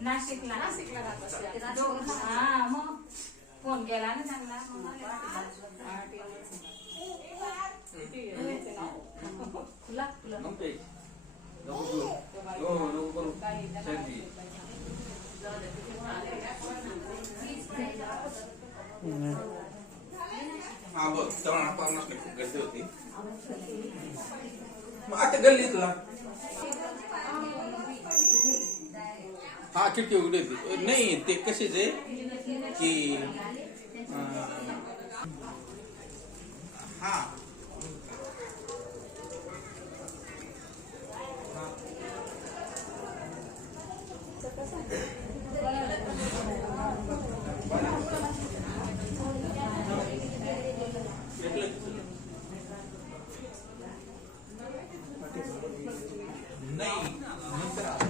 नाशिकला. नाशिकला राहत असते. दोघं- हा मग फोन केला ना चांगला खुला खुला हा बघ तरुण पन्नास खूप गर्दी होती. मग आता गल्लीतला हा चिठ्ठी उघडी होती नाही ते कसेच आहे की हा। नाही